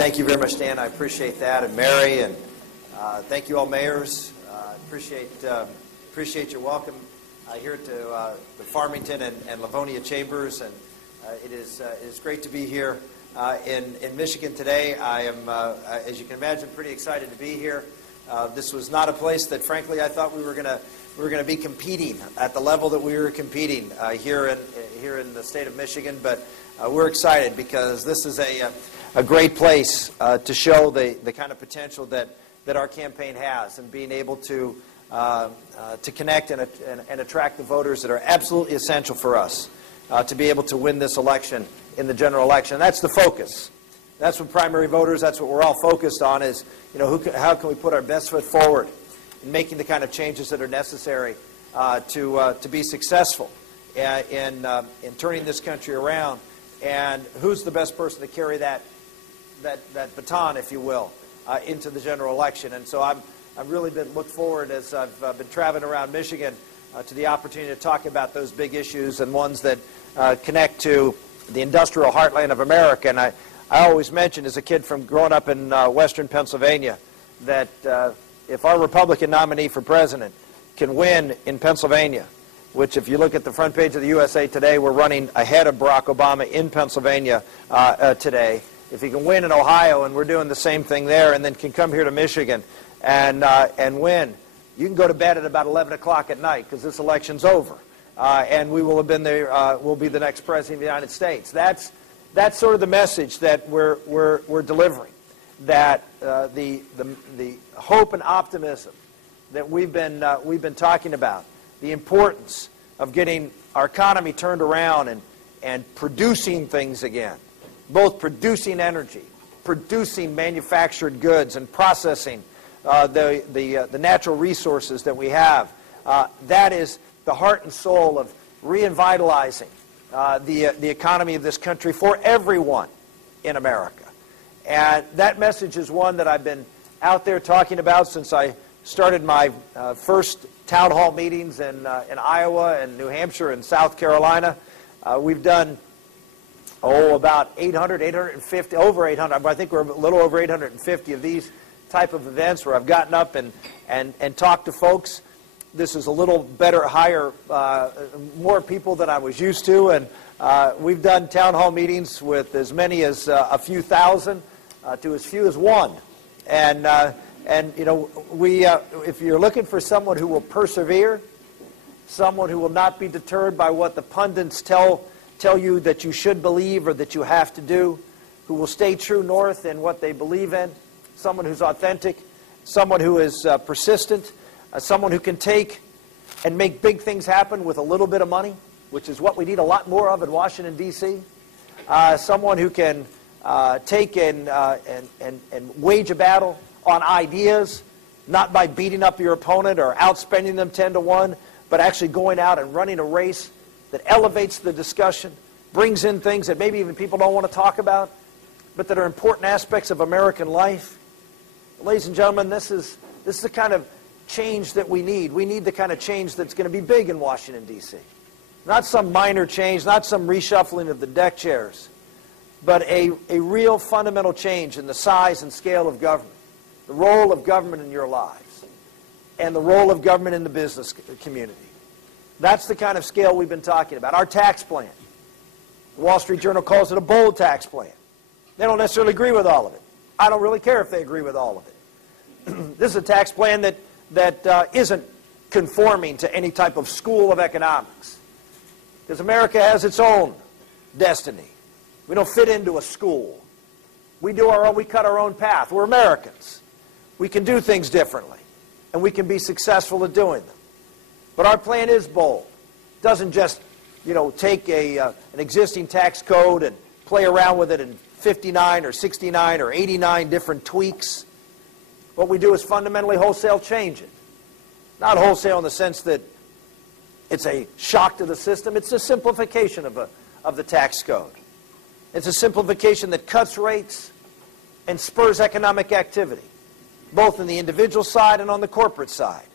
Thank you very much, Dan. I appreciate that, and Mary, and thank you all mayors. Appreciate your welcome here to the Farmington and Livonia Chambers, and it is great to be here in Michigan today. I am, as you can imagine, pretty excited to be here. This was not a place that, frankly, I thought we were going to be competing at the level that we were competing here in the state of Michigan, but we're excited because this is a great place to show the kind of potential that our campaign has, and being able to connect and attract the voters that are absolutely essential for us to be able to win this election in the general election. That's the focus. That's what primary voters, that's what we're all focused on, is, how can we put our best foot forward in making the kind of changes that are necessary to be successful in turning this country around, and who's the best person to carry that baton, if you will, into the general election. And so I've really been looked forward, as I've been traveling around Michigan, to the opportunity to talk about those big issues and ones that connect to the industrial heartland of America. And I always mentioned, as a kid from growing up in western Pennsylvania, that if our Republican nominee for president can win in Pennsylvania, which, if you look at the front page of the USA Today, we're running ahead of Barack Obama in Pennsylvania today. If he can win in Ohio, and we're doing the same thing there, and then can come here to Michigan and win, you can go to bed at about 11 o'clock at night, because this election's over, and we will have been there. We'll be the next president of the United States. That's sort of the message that we're delivering. That the hope and optimism that we've been talking about, the importance of getting our economy turned around and producing things again, both producing energy, producing manufactured goods, and processing the natural resources that we have. That is the heart and soul of revitalizing the economy of this country for everyone in America. And that message is one that I've been out there talking about since I started my first town hall meetings in Iowa and New Hampshire and South Carolina. We've done about 850, over 800. I think we're a little over 850 of these type of events where I've gotten up and talked to folks. This is a little better, higher, more people than I was used to, and we've done town hall meetings with as many as a few thousand to as few as one. And if you're looking for someone who will persevere, someone who will not be deterred by what the pundits tell you that you should believe or that you have to do, who will stay true north in what they believe in, someone who's authentic, someone who is persistent, someone who can take and make big things happen with a little bit of money, which is what we need a lot more of in Washington, D.C., someone who can take and wage a battle on ideas, not by beating up your opponent or outspending them 10-1, but actually going out and running a race that elevates the discussion, brings in things that maybe even people don't want to talk about, but that are important aspects of American life. Ladies and gentlemen, this is the kind of change that we need. We need the kind of change that's going to be big in Washington, D.C. Not some minor change, not some reshuffling of the deck chairs, but a real fundamental change in the size and scale of government, the role of government in your lives, and the role of government in the business community. That's the kind of scale we've been talking about. Our tax plan. The Wall Street Journal calls it a bold tax plan. They don't necessarily agree with all of it. I don't really care if they agree with all of it. This is a tax plan that isn't conforming to any type of school of economics. Because America has its own destiny. We don't fit into a school. We do our own, we cut our own path. We're Americans. We can do things differently. And we can be successful at doing them. But our plan is bold. It doesn't just, take an existing tax code and play around with it in 59 or 69 or 89 different tweaks. What we do is fundamentally wholesale change it. Not wholesale in the sense that it's a shock to the system. It's a simplification of the tax code. It's a simplification that cuts rates and spurs economic activity, both on the individual side and on the corporate side.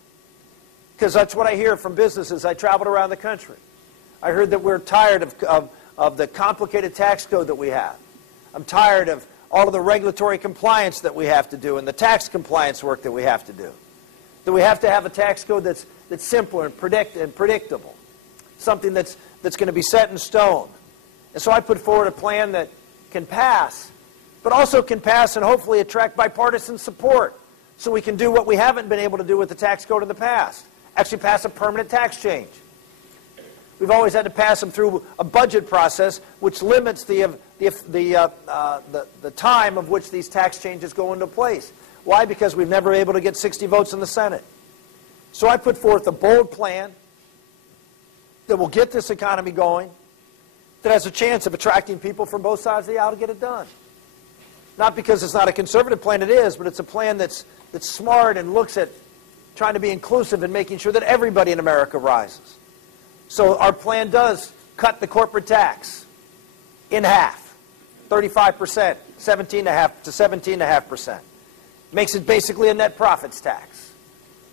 Because that's what I hear from businesses. I traveled around the country. I heard that we're tired of the complicated tax code that we have. I'm tired of all of the regulatory compliance that we have to do and the tax compliance work that we have to do. That we have to have a tax code that's simpler and predictable, something that's going to be set in stone. And so I put forward a plan that can pass, but also can pass and hopefully attract bipartisan support so we can do what we haven't been able to do with the tax code in the past, actually pass a permanent tax change. We've always had to pass them through a budget process which limits the time of which these tax changes go into place. Why? Because we've never been able to get 60 votes in the Senate. So I put forth a bold plan that will get this economy going, that has a chance of attracting people from both sides of the aisle to get it done. Not because it's not a conservative plan, it is, but it's a plan that's smart and looks at trying to be inclusive and making sure that everybody in America rises. So our plan does cut the corporate tax in half, 35%, 17.5% to 17.5%. Makes it basically a net profits tax.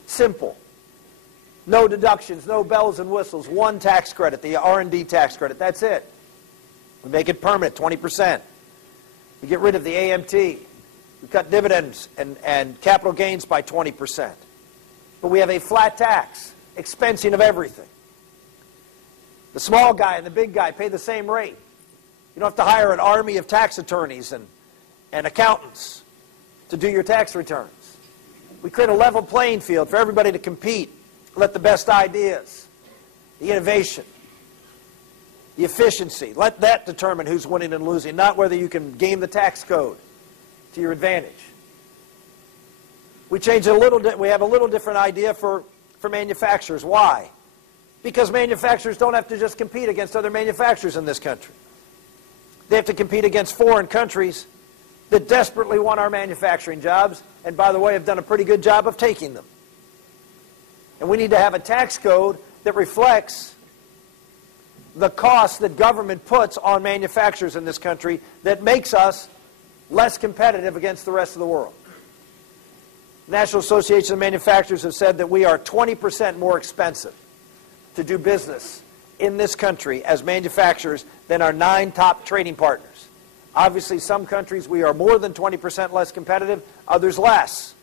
Simple. No deductions, no bells and whistles. One tax credit, the R&D tax credit. That's it. We make it permanent, 20%. We get rid of the AMT. We cut dividends and capital gains by 20%. But we have a flat tax, expensing of everything. The small guy and the big guy pay the same rate. You don't have to hire an army of tax attorneys and accountants to do your tax returns. We create a level playing field for everybody to compete, let the best ideas, the innovation, the efficiency, let that determine who's winning and losing, not whether you can game the tax code to your advantage. We change it a little. We have a little different idea for manufacturers. Why? Because manufacturers don't have to just compete against other manufacturers in this country. They have to compete against foreign countries that desperately want our manufacturing jobs, and by the way, have done a pretty good job of taking them. And we need to have a tax code that reflects the cost that government puts on manufacturers in this country that makes us less competitive against the rest of the world. The National Association of Manufacturers have said that we are 20% more expensive to do business in this country as manufacturers than our 9 top trading partners. Obviously, some countries we are more than 20% less competitive, others less.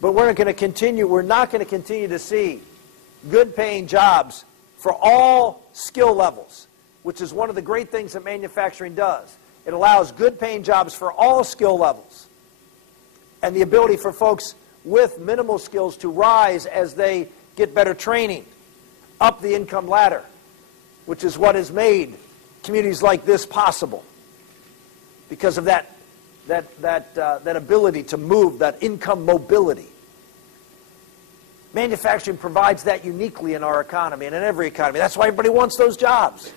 But we're not going to continue to see good-paying jobs for all skill levels, which is one of the great things that manufacturing does. It allows good-paying jobs for all skill levels and the ability for folks with minimal skills to rise as they get better training, up the income ladder, which is what has made communities like this possible because of that ability to move, that income mobility. Manufacturing provides that uniquely in our economy and in every economy. That's why everybody wants those jobs.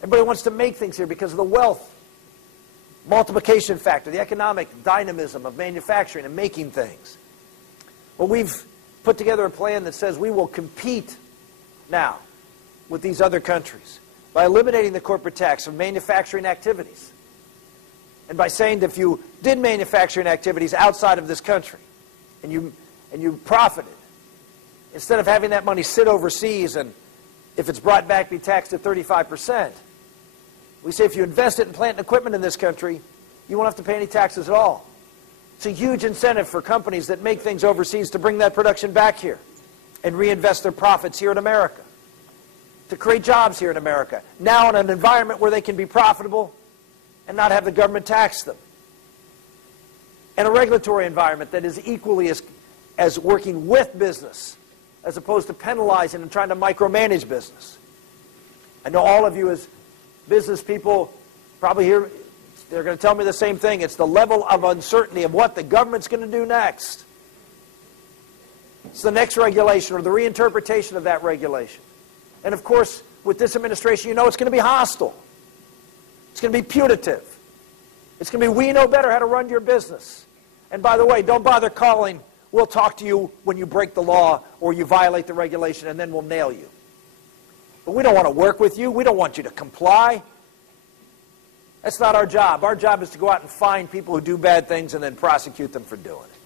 Everybody wants to make things here because of the wealth multiplication factor, the economic dynamism of manufacturing and making things. Well, we've put together a plan that says we will compete now with these other countries by eliminating the corporate tax of manufacturing activities. And by saying that if you did manufacturing activities outside of this country and you profited, instead of having that money sit overseas and if it's brought back be taxed at 35%, we say if you invest it in plant and equipment in this country, you won't have to pay any taxes at all. It's a huge incentive for companies that make things overseas to bring that production back here and reinvest their profits here in America, to create jobs here in America, now in an environment where they can be profitable and not have the government tax them. And a regulatory environment that is equally as working with business as opposed to penalizing and trying to micromanage business. I know all of you as business people probably here, they're going to tell me the same thing. It's the level of uncertainty of what the government's going to do next. It's the next regulation or the reinterpretation of that regulation. And of course, with this administration, you know it's going to be hostile. It's going to be punitive. It's going to be, we know better how to run your business. And by the way, don't bother calling. We'll talk to you when you break the law or you violate the regulation, and then we'll nail you. But we don't want to work with you. We don't want you to comply. That's not our job. Our job is to go out and find people who do bad things and then prosecute them for doing it.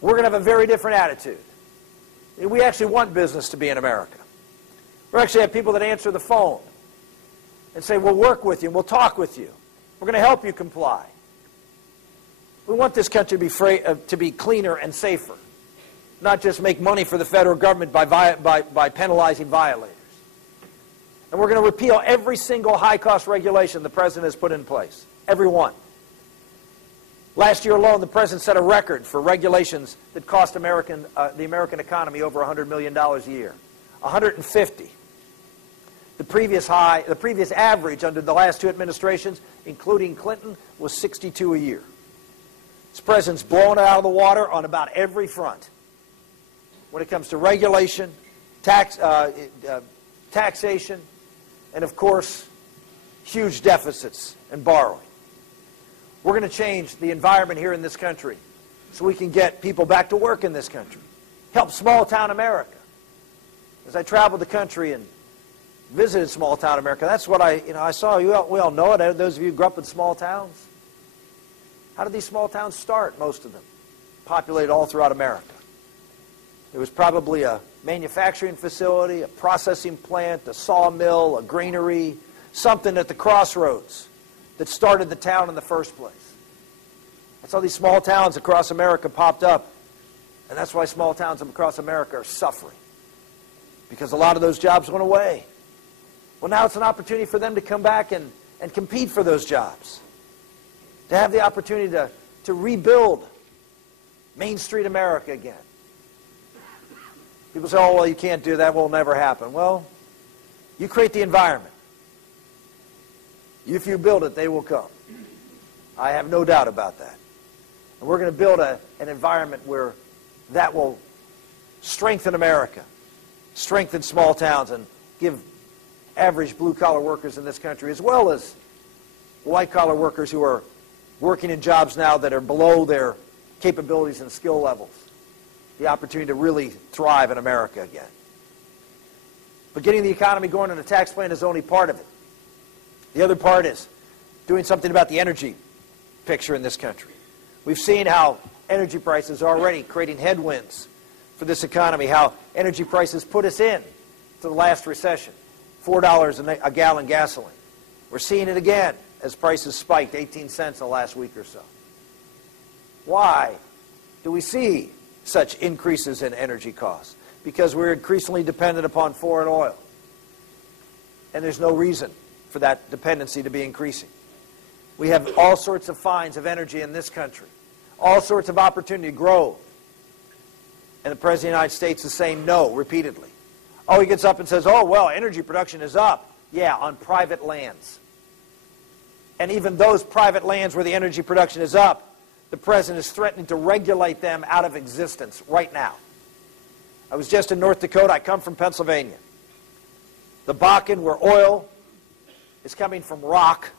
We're going to have a very different attitude. We actually want business to be in America. We actually have people that answer the phone. and say, we'll work with you, and we'll talk with you. We're going to help you comply. We want this country to be cleaner and safer, not just make money for the federal government by penalizing violators. And we're going to repeal every single high-cost regulation the President has put in place. Every one. Last year alone, the President set a record for regulations that cost the American economy over $100 million a year. 150. The previous average under the last two administrations, including Clinton, was 62 a year. This President's blowing it out of the water on about every front. When it comes to regulation, taxation, and of course, huge deficits and borrowing. We're going to change the environment here in this country so we can get people back to work in this country. Help small-town America. As I traveled the country and visited small-town America, that's what I saw. We all know it. Those of you who grew up in small towns. How did these small towns start, most of them? Populated all throughout America. There was probably a manufacturing facility, a processing plant, a sawmill, a granary, something at the crossroads that started the town in the first place. That's how these small towns across America popped up. And that's why small towns across America are suffering. Because a lot of those jobs went away. Well, now it's an opportunity for them to come back and compete for those jobs. To have the opportunity to rebuild Main Street America again. People say, oh, well, you can't do that. Will never happen. Well, you create the environment. If you build it, they will come. I have no doubt about that. And we're going to build an environment where that will strengthen America, strengthen small towns, and give average blue-collar workers in this country, as well as white-collar workers who are working in jobs now that are below their capabilities and skill levels, the opportunity to really thrive in America again. But getting the economy going on a tax plan is only part of it. The other part is doing something about the energy picture in this country. We've seen how energy prices are already creating headwinds for this economy, how energy prices put us in to the last recession, $4 a gallon gasoline. We're seeing it again as prices spiked 18 cents in the last week or so. Why do we see such increases in energy costs? Because we're increasingly dependent upon foreign oil. And there's no reason for that dependency to be increasing. We have all sorts of finds of energy in this country, all sorts of opportunity to grow. And the President of the United States is saying no repeatedly. Oh, he gets up and says, oh, well, energy production is up. Yeah, on private lands. And even those private lands where the energy production is up, the President is threatening to regulate them out of existence right now. I was just in North Dakota. I come from Pennsylvania. The Bakken, where oil is coming from rock,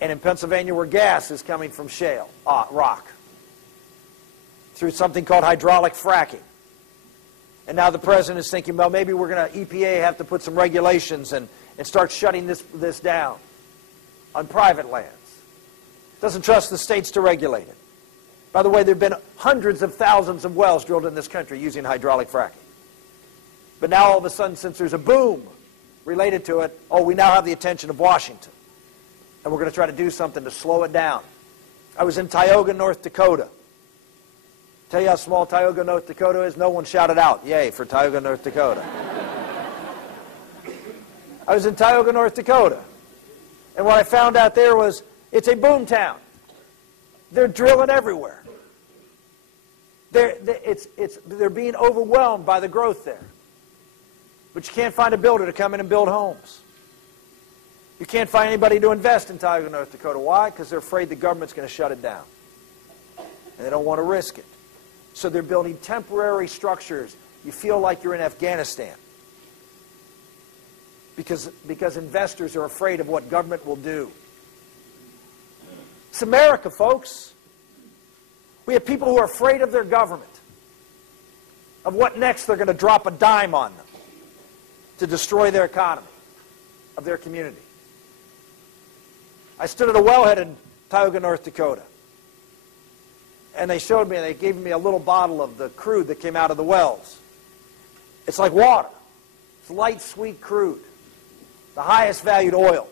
and in Pennsylvania where gas is coming from shale, rock, through something called hydraulic fracking. And now the President is thinking, well, maybe we're going to, EPA, have to put some regulations and start shutting this down on private lands. Doesn't trust the states to regulate it. By the way, there have been hundreds of thousands of wells drilled in this country using hydraulic fracking. But now all of a sudden, since there's a boom related to it, oh, we now have the attention of Washington. And we're going to try to do something to slow it down. I was in Tioga, North Dakota. Tell you how small Tioga, North Dakota is? No one shouted out, yay, for Tioga, North Dakota. I was in Tioga, North Dakota. And what I found out there was, it's a boom town. They're drilling everywhere. They're being overwhelmed by the growth there. But you can't find a builder to come in and build homes. You can't find anybody to invest in Tioga, North Dakota. Why? Because they're afraid the government's going to shut it down. And they don't want to risk it. So they're building temporary structures. You feel like you're in Afghanistan. Because investors are afraid of what government will do. It's America, folks. We have people who are afraid of their government, of what next they're going to drop a dime on them to destroy their economy, of their community. I stood at a wellhead in Tioga, North Dakota. And they showed me, and they gave me a little bottle of the crude that came out of the wells. It's like water. It's light, sweet crude. the highest valued oil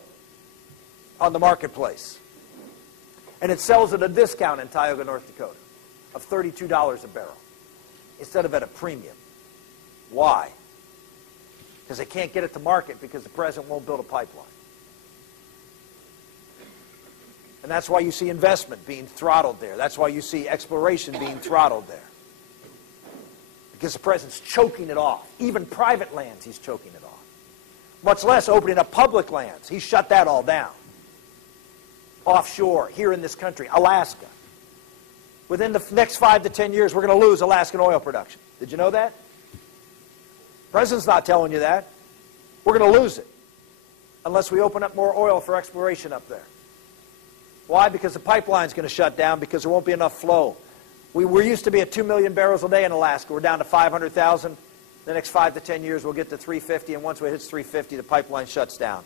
on the marketplace. And it sells at a discount in Tioga, North Dakota of $32 a barrel instead of at a premium. Why? Because they can't get it to market because the president won't build a pipeline. And that's why you see investment being throttled there. That's why you see exploration being throttled there. Because the president's choking it off. Even private lands, he's choking it off. Much less opening up public lands. He shut that all down. Offshore, here in this country, Alaska. Within the next 5 to 10 years, we're going to lose Alaskan oil production. Did you know that? The president's not telling you that. We're going to lose it unless we open up more oil for exploration up there. Why? Because the pipeline's going to shut down because there won't be enough flow. We used to be at 2 million barrels a day in Alaska. We're down to 500,000. The next 5 to 10 years, we'll get to 350, and once it hits 350, the pipeline shuts down.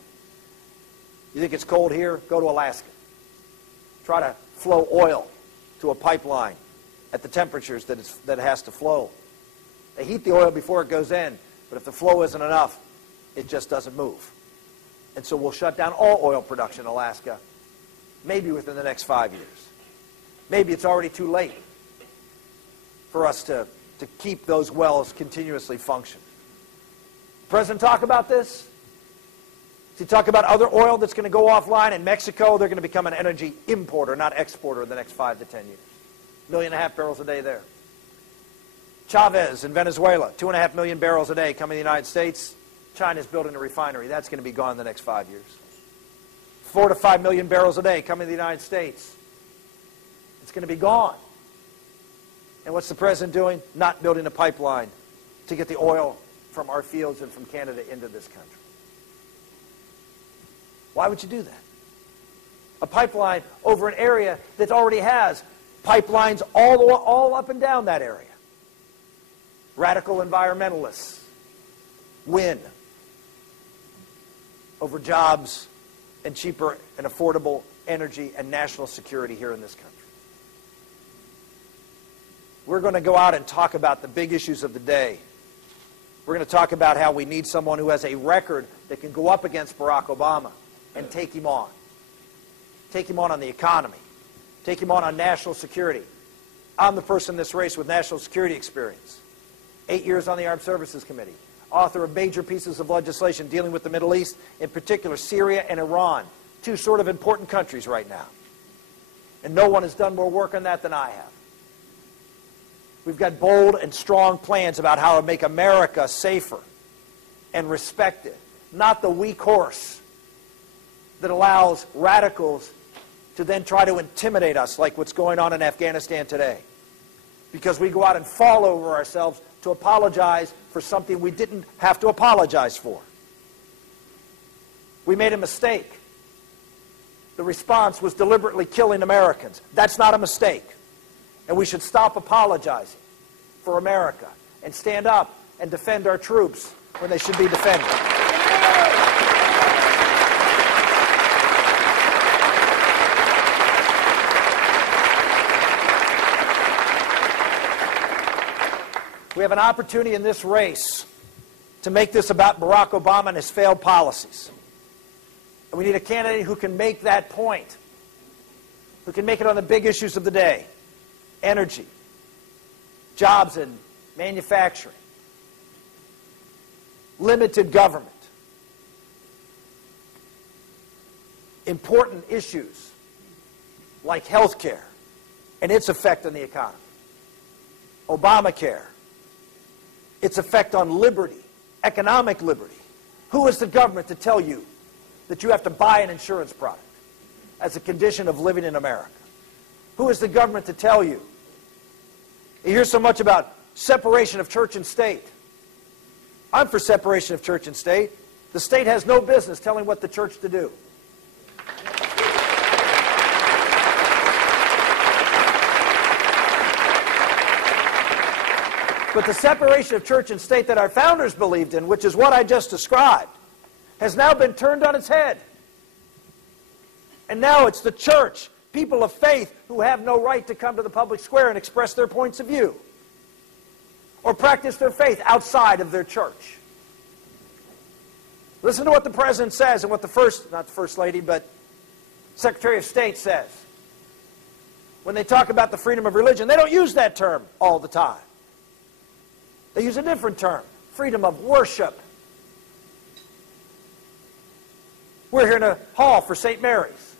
You think it's cold here? Go to Alaska. Try to flow oil to a pipeline at the temperatures that it has to flow. They heat the oil before it goes in, but if the flow isn't enough, it just doesn't move. And so we'll shut down all oil production in Alaska, maybe within the next 5 years. Maybe it's already too late for us to keep those wells continuously functioning. President talk about this? Does he talk about other oil that's going to go offline in Mexico? They're going to become an energy importer, not exporter, in the next 5 to 10 years. 1.5 million barrels a day there. Chavez in Venezuela, 2.5 million barrels a day coming to the United States. China's building a refinery. That's going to be gone in the next 5 years. 4 to 5 million barrels a day coming to the United States. It's going to be gone. And what's the president doing? Not building a pipeline to get the oil from our fields and from Canada into this country. Why would you do that? A pipeline over an area that already has pipelines all up and down that area. Radical environmentalists win over jobs and cheaper and affordable energy and national security here in this country. We're going to go out and talk about the big issues of the day. We're going to talk about how we need someone who has a record that can go up against Barack Obama and take him on. Take him on the economy. Take him on national security. I'm the person in this race with national security experience. 8 years on the Armed Services Committee. Author of major pieces of legislation dealing with the Middle East, in particular Syria and Iran. 2 sort of important countries right now. And no one has done more work on that than I have. We've got bold and strong plans about how to make America safer and respected. Not the weak horse that allows radicals to then try to intimidate us like what's going on in Afghanistan today. Because we go out and fall over ourselves to apologize for something we didn't have to apologize for. We made a mistake. The response was deliberately killing Americans. That's not a mistake. And we should stop apologizing for America and stand up and defend our troops when they should be defended. We have an opportunity in this race to make this about Barack Obama and his failed policies. And we need a candidate who can make that point, who can make it on the big issues of the day. Energy, jobs and manufacturing, limited government, important issues like health care and its effect on the economy, Obamacare, its effect on liberty, economic liberty. Who is the government to tell you that you have to buy an insurance product as a condition of living in America? Who is the government to tell you? You hear so much about separation of church and state. I'm for separation of church and state. The state has no business telling what the church to do. But the separation of church and state that our founders believed in, which is what I just described, has now been turned on its head. And now it's the church, people of faith, who have no right to come to the public square and express their points of view or practice their faith outside of their church. Listen to what the President says and what not the First Lady, but Secretary of State says. When they talk about the freedom of religion, they don't use that term all the time. They use a different term, freedom of worship. We're here in a hall for St. Mary's.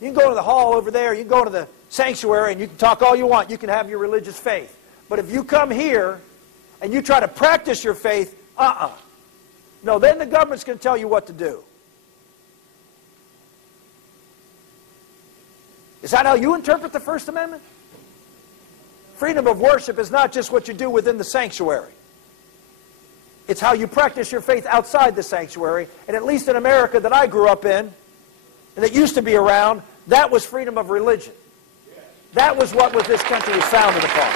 You can go to the hall over there, you can go to the sanctuary, and you can talk all you want. You can have your religious faith. But if you come here and you try to practice your faith, no, then the government's going to tell you what to do. Is that how you interpret the First Amendment? Freedom of worship is not just what you do within the sanctuary. It's how you practice your faith outside the sanctuary. And at least in America that I grew up in, and that used to be around, that was freedom of religion. That was what this country was founded upon.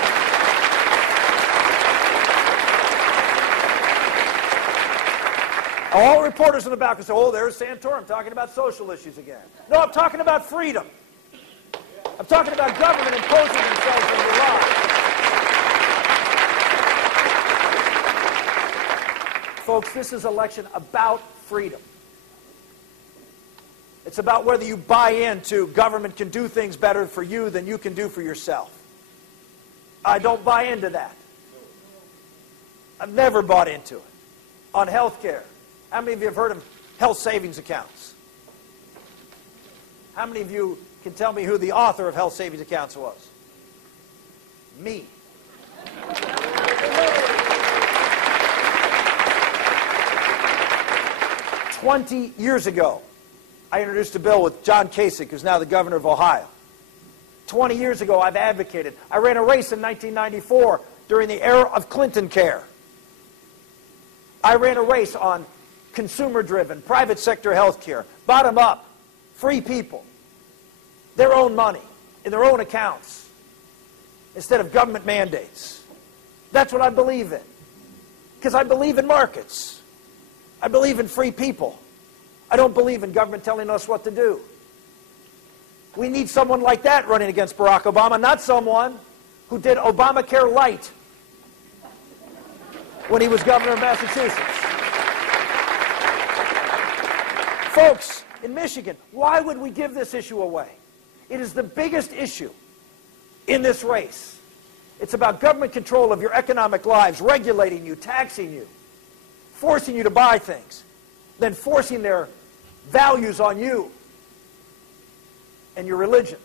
All reporters in the back will say, oh, there's Santorum talking about social issues again. No, I'm talking about freedom. I'm talking about government imposing themselves on your lives. Folks, this is an election about freedom. It's about whether you buy into government can do things better for you than you can do for yourself. I don't buy into that. I've never bought into it. On health care, how many of you have heard of health savings accounts? How many of you can tell me who the author of health savings accounts was? Me. 20 years ago, I introduced a bill with John Kasich, who's now the governor of Ohio. 20 years ago, I've advocated. I ran a race in 1994 during the era of Clinton Care. I ran a race on consumer-driven, private sector health care, bottom-up, free people, their own money, in their own accounts, instead of government mandates. That's what I believe in. Because I believe in markets. I believe in free people. I don't believe in government telling us what to do. We need someone like that running against Barack Obama, not someone who did Obamacare light when he was governor of Massachusetts. Folks, in Michigan, why would we give this issue away? It is the biggest issue in this race. It's about government control of your economic lives, regulating you, taxing you, forcing you to buy things, then forcing their values on you and your religion.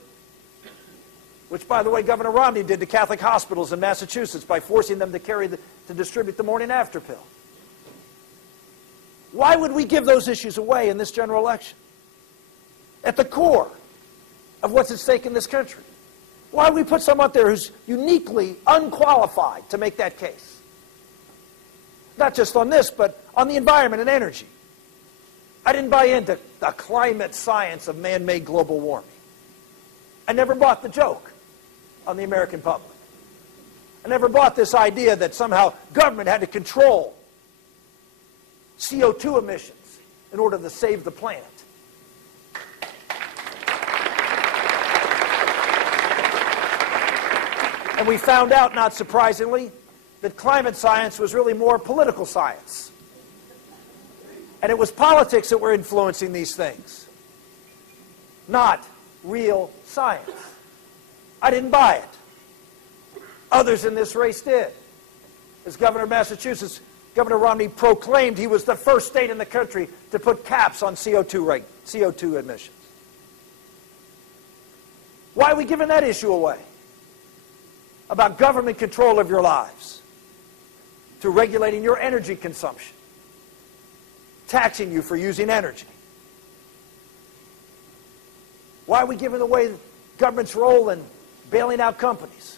Which, by the way, Governor Romney did to Catholic hospitals in Massachusetts by forcing them to distribute the morning after pill. Why would we give those issues away in this general election? At the core of what's at stake in this country. Why would we put someone out there who's uniquely unqualified to make that case? Not just on this, but on the environment and energy. I didn't buy into the climate science of man-made global warming. I never bought the joke on the American public. I never bought this idea that somehow government had to control CO2 emissions in order to save the planet. And we found out, not surprisingly, that climate science was really more political science. And it was politics that were influencing these things, not real science. I didn't buy it. Others in this race did. As governor of Massachusetts, Governor Romney proclaimed he was the first state in the country to put caps on CO2 emissions. Why are we giving that issue away? About government control of your lives, through regulating your energy consumption, taxing you for using energy. Why are we giving away government's role in bailing out companies?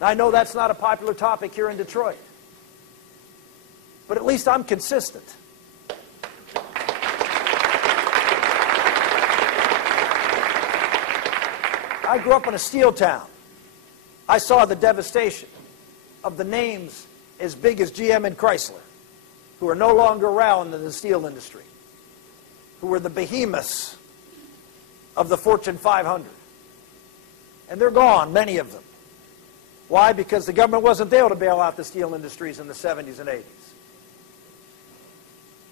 Now, I know that's not a popular topic here in Detroit, but at least I'm consistent. I grew up in a steel town. I saw the devastation of the names as big as GM and Chrysler, who are no longer around in the steel industry, who were the behemoths of the Fortune 500. And they're gone, many of them. Why? Because the government wasn't there to bail out the steel industries in the 70s and 80s.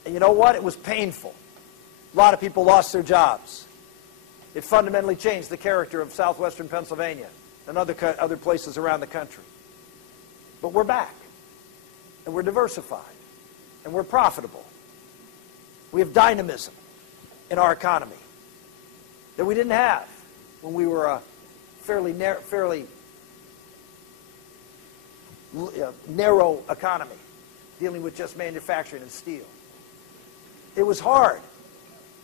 And you know what? It was painful. A lot of people lost their jobs. It fundamentally changed the character of southwestern Pennsylvania and other places around the country. But we're back. And we're diversified. And we're profitable. We have dynamism in our economy that we didn't have when we were a fairly narrow economy dealing with just manufacturing and steel. It was hard,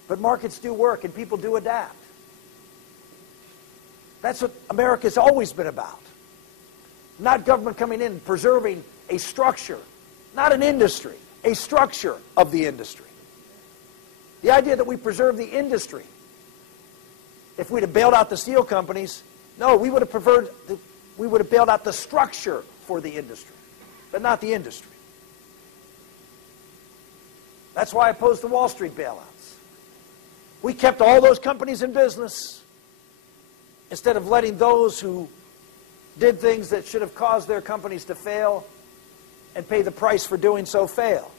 but markets do work and people do adapt. That's what America's always been about. Not government coming in and preserving a structure, not an industry, a structure of the industry. The idea that we preserve the industry. If we'd have bailed out the steel companies, no, we would have bailed out the structure for the industry, but not the industry. That's why I opposed the Wall Street bailouts. We kept all those companies in business instead of letting those who did things that should have caused their companies to fail and pay the price for doing so fail.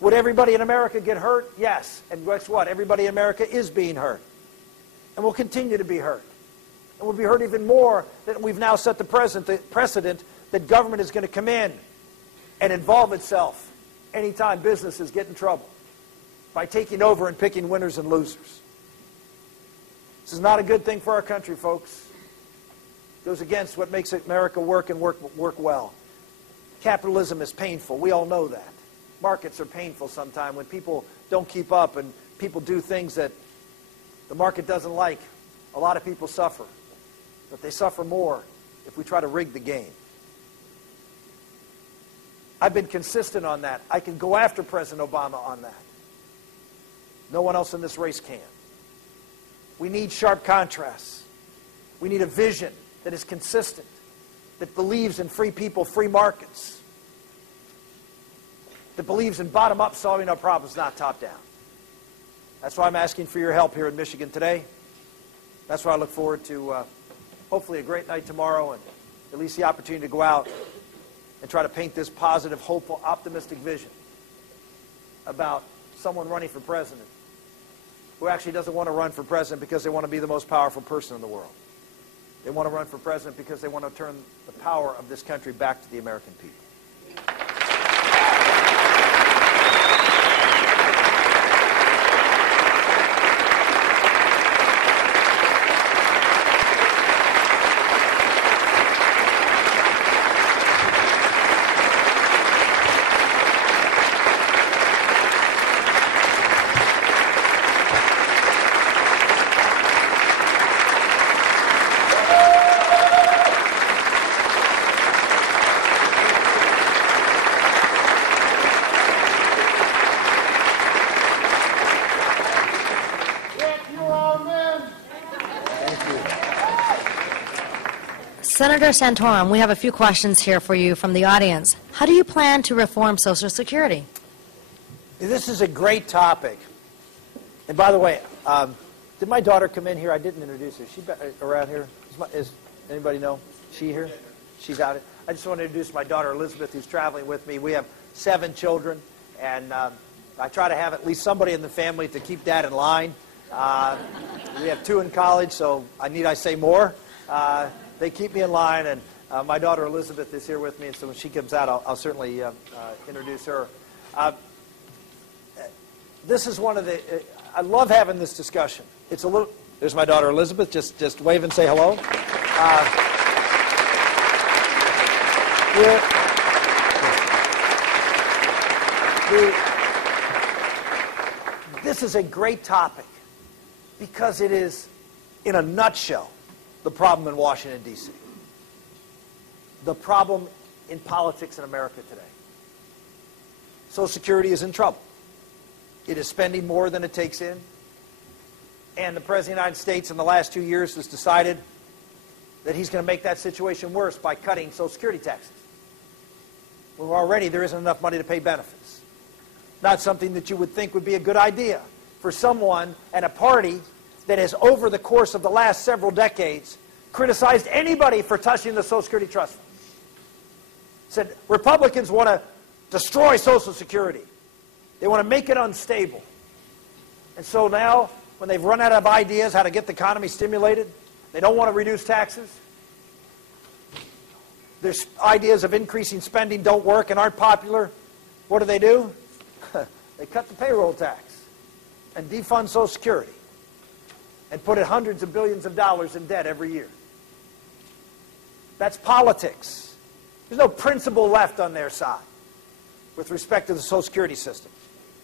Would everybody in America get hurt? Yes. And guess what? Everybody in America is being hurt. And will continue to be hurt. And will be hurt even more that we've now set the precedent that government is going to come in and involve itself anytime businesses get in trouble by taking over and picking winners and losers. This is not a good thing for our country, folks. It goes against what makes America work and work well. Capitalism is painful. We all know that. Markets are painful sometimes when people don't keep up and people do things that the market doesn't like. A lot of people suffer. But they suffer more if we try to rig the game. I've been consistent on that. I can go after President Obama on that. No one else in this race can. We need sharp contrasts. We need a vision that is consistent, that believes in free people, free markets, that believes in bottom-up solving our problems, not top-down. That's why I'm asking for your help here in Michigan today. That's why I look forward to hopefully a great night tomorrow and at least the opportunity to go out and try to paint this positive, hopeful, optimistic vision about someone running for president who actually doesn't want to run for president because they want to be the most powerful person in the world. They want to run for president because they want to turn the power of this country back to the American people. Senator Santorum, we have a few questions here for you from the audience. How do you plan to reform Social Security? This is a great topic. And by the way, did my daughter come in here? I didn't introduce her. Is she around here? Is anybody know? She here? She's out. I just want to introduce my daughter Elizabeth, who's traveling with me. We have 7 children, and I try to have at least somebody in the family to keep Dad in line. We have 2 in college, so need I say more? They keep me in line, and my daughter Elizabeth is here with me, and so when she comes out, I'll certainly introduce her. This is one of the, I love having this discussion. It's a little, there's my daughter Elizabeth, just wave and say hello. This is a great topic because it is, in a nutshell, the problem in Washington, D.C. The problem in politics in America today. Social Security is in trouble. It is spending more than it takes in. And the President of the United States in the last 2 years has decided that he's going to make that situation worse by cutting Social Security taxes. Well, already there isn't enough money to pay benefits. Not something that you would think would be a good idea for someone and a party that has, over the course of the last several decades, criticized anybody for touching the Social Security Trust Fund. Said, Republicans want to destroy Social Security. They want to make it unstable. And so now, when they've run out of ideas how to get the economy stimulated, they don't want to reduce taxes. Their ideas of increasing spending don't work and aren't popular. What do? They cut the payroll tax and defund Social Security and put in hundreds of billions of dollars in debt every year. That's politics. There's no principle left on their side with respect to the Social Security system.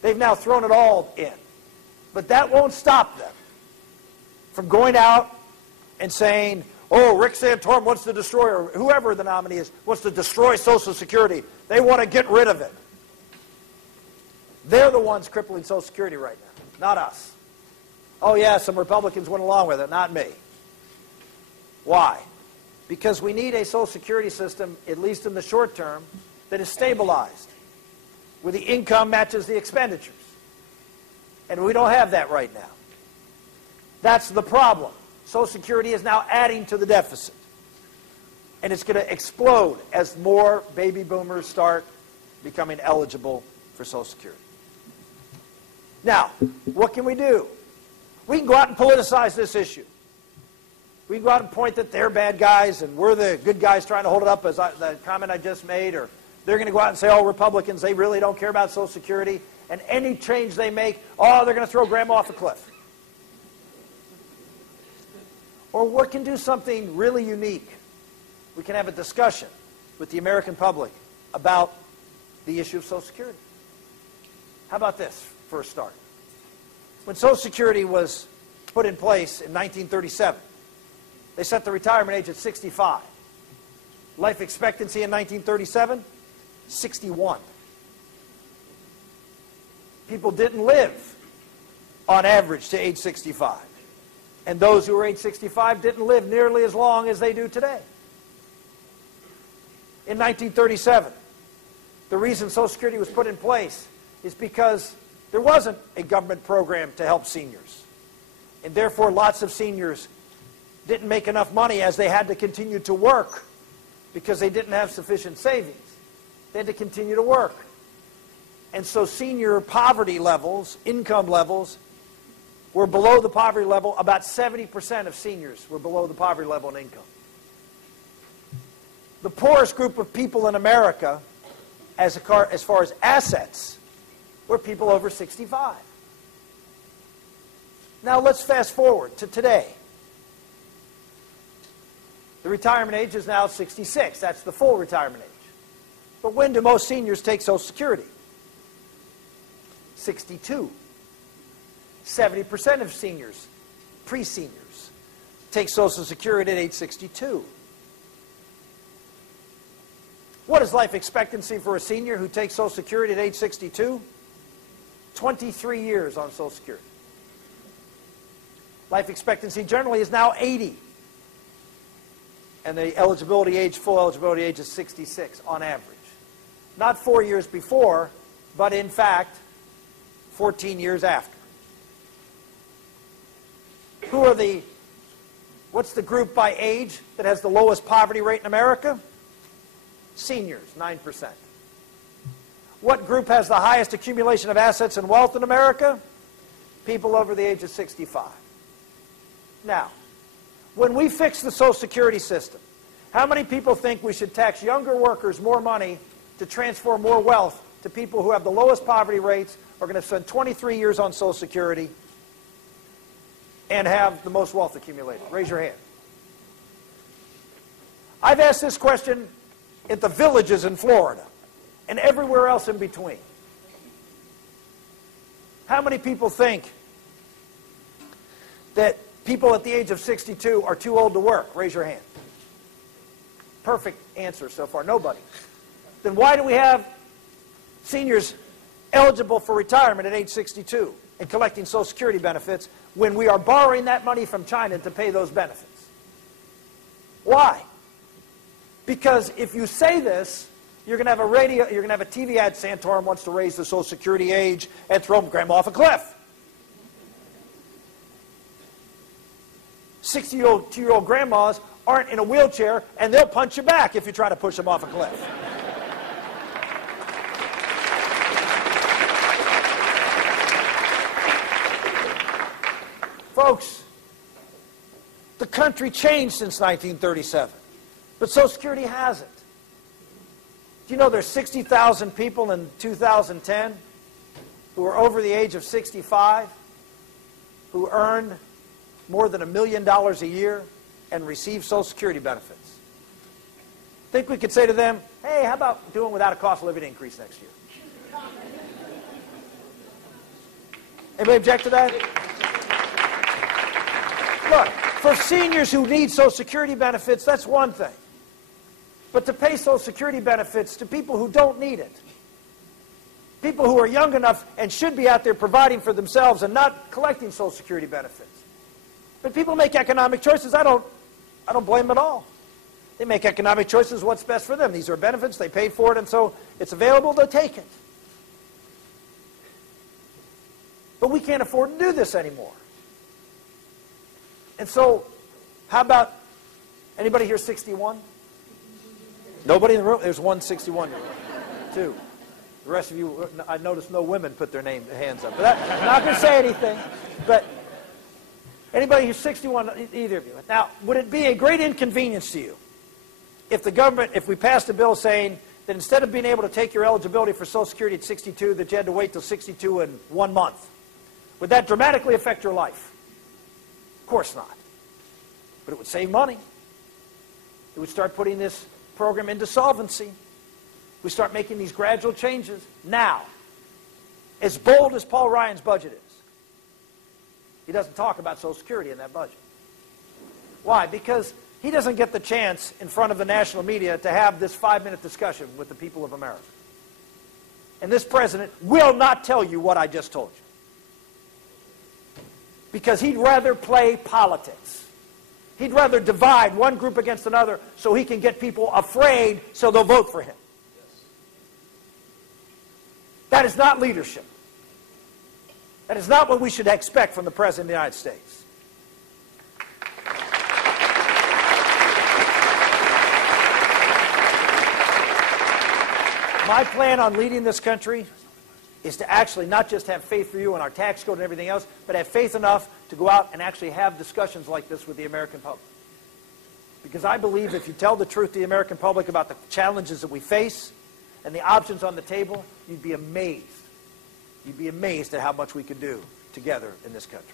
They've now thrown it all in. But that won't stop them from going out and saying, oh, Rick Santorum wants to destroy, or whoever the nominee is, wants to destroy Social Security. They want to get rid of it. They're the ones crippling Social Security right now, not us. Oh, yeah, some Republicans went along with it, not me. Why? Because we need a Social Security system, at least in the short term, that is stabilized, where the income matches the expenditures. And we don't have that right now. That's the problem. Social Security is now adding to the deficit. And it's going to explode as more baby boomers start becoming eligible for Social Security. Now, what can we do? We can go out and politicize this issue. We can go out and point that they're bad guys and we're the good guys trying to hold it up, as the comment I just made, or they're going to go out and say, oh, Republicans, they really don't care about Social Security, and any change they make, oh, they're going to throw grandma off a cliff. Or we can do something really unique. We can have a discussion with the American public about the issue of Social Security. How about this for a start? When Social Security was put in place in 1937, they set the retirement age at 65. Life expectancy in 1937, 61. People didn't live, on average, to age 65. And those who were age 65 didn't live nearly as long as they do today. In 1937, the reason Social Security was put in place is because there wasn't a government program to help seniors. And therefore, lots of seniors didn't make enough money as they had to continue to work because they didn't have sufficient savings. They had to continue to work. And so senior poverty levels, income levels, were below the poverty level. About 70% of seniors were below the poverty level in income. The poorest group of people in America, as far as assets, were people over 65. Now let's fast forward to today. The retirement age is now 66. That's the full retirement age. But when do most seniors take Social Security? 62. 70% of seniors, pre-seniors, take Social Security at age 62. What is life expectancy for a senior who takes Social Security at age 62? 23 years on Social Security. Life expectancy generally is now 80. And the eligibility age, full eligibility age, is 66 on average. Not 4 years before, but in fact, 14 years after. What's the group by age that has the lowest poverty rate in America? Seniors, 9%. What group has the highest accumulation of assets and wealth in America? People over the age of 65. Now, when we fix the Social Security system, how many people think we should tax younger workers more money to transfer more wealth to people who have the lowest poverty rates, are going to spend 23 years on Social Security, and have the most wealth accumulated? Raise your hand. I've asked this question at the villages in Florida and everywhere else in between. How many people think that people at the age of 62 are too old to work? Raise your hand. Perfect answer so far. Nobody. Then why do we have seniors eligible for retirement at age 62 and collecting Social Security benefits when we are borrowing that money from China to pay those benefits? Why? Because if you say this, you're going to have a TV ad, Santorum wants to raise the Social Security age and throw grandma off a cliff. 60-year-old grandmas aren't in a wheelchair, and they'll punch you back if you try to push them off a cliff. Folks, the country changed since 1937, but Social Security hasn't. Do you know there's 60,000 people in 2010 who are over the age of 65 who earn more than $1 million a year and receive Social Security benefits? Think we could say to them, hey, how about doing without a cost of living increase next year? Anybody object to that? Look, for seniors who need Social Security benefits, that's one thing. But to pay Social Security benefits to people who don't need it, people who are young enough and should be out there providing for themselves and not collecting Social Security benefits. But people make economic choices. I don't blame them at all. They make economic choices, what's best for them. These are benefits, they paid for it, and so it's available, they'll take it. But we can't afford to do this anymore. And so, how about, anybody here 61? Nobody in the room? There's one 61-year-old. Two. The rest of you, I noticed no women put their hands up. But I'm not going to say anything. But anybody who's 61, either of you. Now, would it be a great inconvenience to you if the government, if we passed a bill saying that instead of being able to take your eligibility for Social Security at 62, that you had to wait till 62 in 1 month? Would that dramatically affect your life? Of course not. But it would save money. It would start putting this program into solvency. We start making these gradual changes now. As bold as Paul Ryan's budget is, he doesn't talk about Social Security in that budget. Why? Because he doesn't get the chance in front of the national media to have this 5-minute discussion with the people of America. And this president will not tell you what I just told you. Because he'd rather play politics. He'd rather divide one group against another so he can get people afraid so they'll vote for him. That is not leadership. That is not what we should expect from the President of the United States. My plan on leading this country is to actually not just have faith for you and our tax code and everything else, but have faith enough to go out and actually have discussions like this with the American public. Because I believe if you tell the truth to the American public about the challenges that we face and the options on the table, you'd be amazed. You'd be amazed at how much we could do together in this country.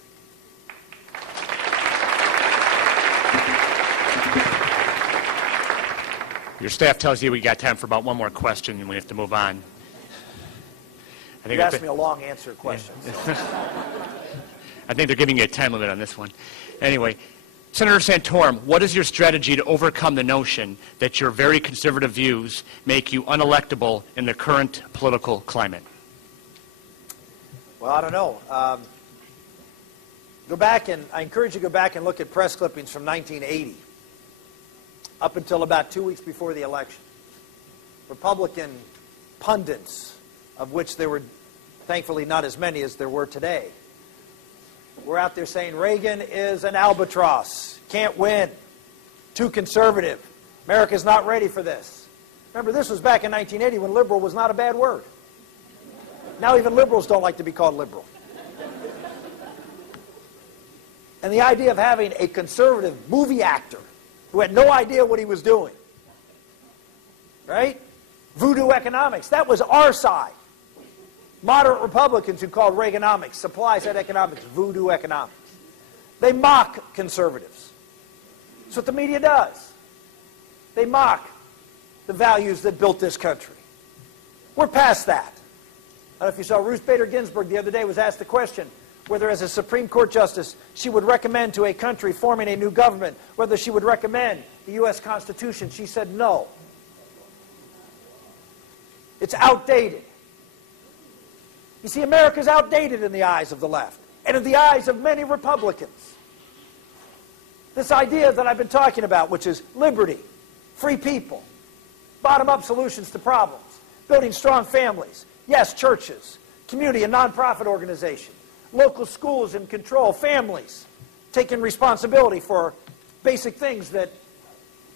Your staff tells you we got time for about one more question and we have to move on. You asked me a long answer question. Yeah. I think they're giving you a time limit on this one. Anyway, Senator Santorum, what is your strategy to overcome the notion that your very conservative views make you unelectable in the current political climate? Well, I don't know. I encourage you to go back and look at press clippings from 1980, up until about 2 weeks before the election. Republican pundits, of which there were thankfully not as many as there were today, were out there saying Reagan is an albatross, can't win, too conservative, America's not ready for this. Remember, this was back in 1980 when liberal was not a bad word. Now even liberals don't like to be called liberal. And the idea of having a conservative movie actor who had no idea what he was doing, right? Voodoo economics, that was our side. Moderate Republicans who called Reaganomics, supply-side economics, voodoo economics. They mock conservatives. That's what the media does. They mock the values that built this country. We're past that. I don't know if you saw Ruth Bader Ginsburg the other day was asked the question whether as a Supreme Court justice she would recommend to a country forming a new government, whether she would recommend the U.S. Constitution. She said no. It's outdated. You see, America's outdated in the eyes of the left and in the eyes of many Republicans. This idea that I've been talking about, which is liberty, free people, bottom-up solutions to problems, building strong families, yes, churches, community and nonprofit organizations, local schools in control, families taking responsibility for basic things that,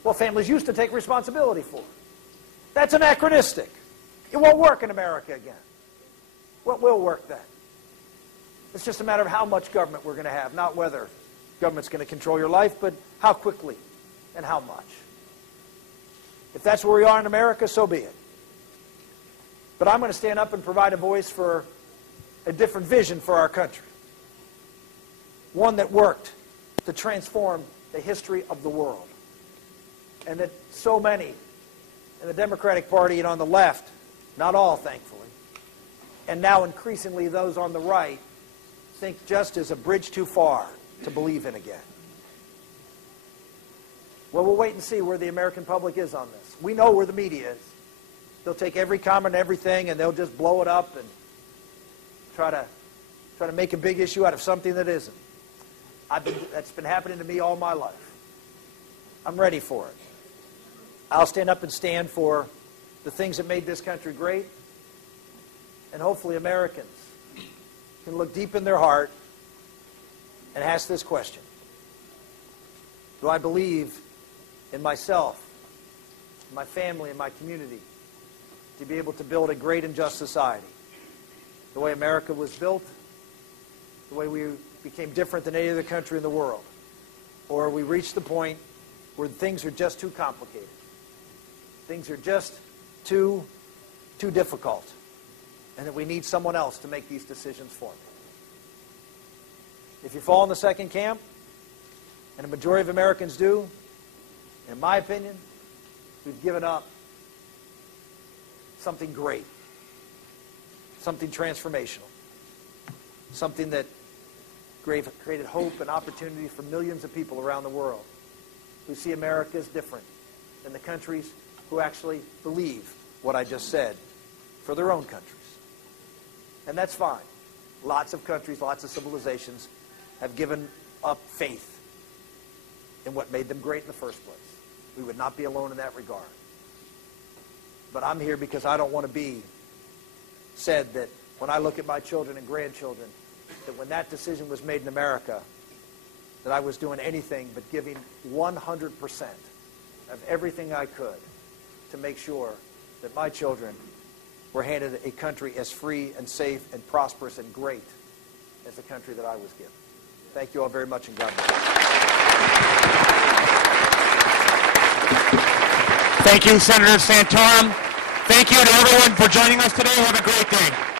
well, families used to take responsibility for. That's anachronistic. It won't work in America again. What will work then? It's just a matter of how much government we're going to have, not whether government's going to control your life, but how quickly and how much. If that's where we are in America, so be it. But I'm going to stand up and provide a voice for a different vision for our country. One that worked to transform the history of the world. And that so many in the Democratic Party and on the left, not all, thankfully, and now increasingly those on the right, think just is a bridge too far to believe in again. Well, we'll wait and see where the American public is on this. We know where the media is. They'll take every comment and everything and they'll just blow it up and try to make a big issue out of something that isn't. That's been happening to me all my life. I'm ready for it. I'll stand up and stand for the things that made this country great, and hopefully Americans can look deep in their heart and ask this question: do I believe in myself, in my family, in my community, to be able to build a great and just society? The way America was built, the way we became different than any other country in the world, or we reached the point where things are just too complicated. Things are just too difficult, and that we need someone else to make these decisions for me. If you fall in the second camp, and a majority of Americans do, in my opinion, we've given up something great, something transformational, something that created hope and opportunity for millions of people around the world who see America as different than the countries who actually believe what I just said for their own countries. And that's fine. Lots of countries, lots of civilizations have given up faith in what made them great in the first place. We would not be alone in that regard. But I'm here because I don't want to be said that when I look at my children and grandchildren, that when that decision was made in America, that I was doing anything but giving 100% of everything I could to make sure that my children were handed a country as free and safe and prosperous and great as the country that I was given. Thank you all very much, and God bless. Thank you, Senator Santorum. Thank you to everyone for joining us today. Have a great day.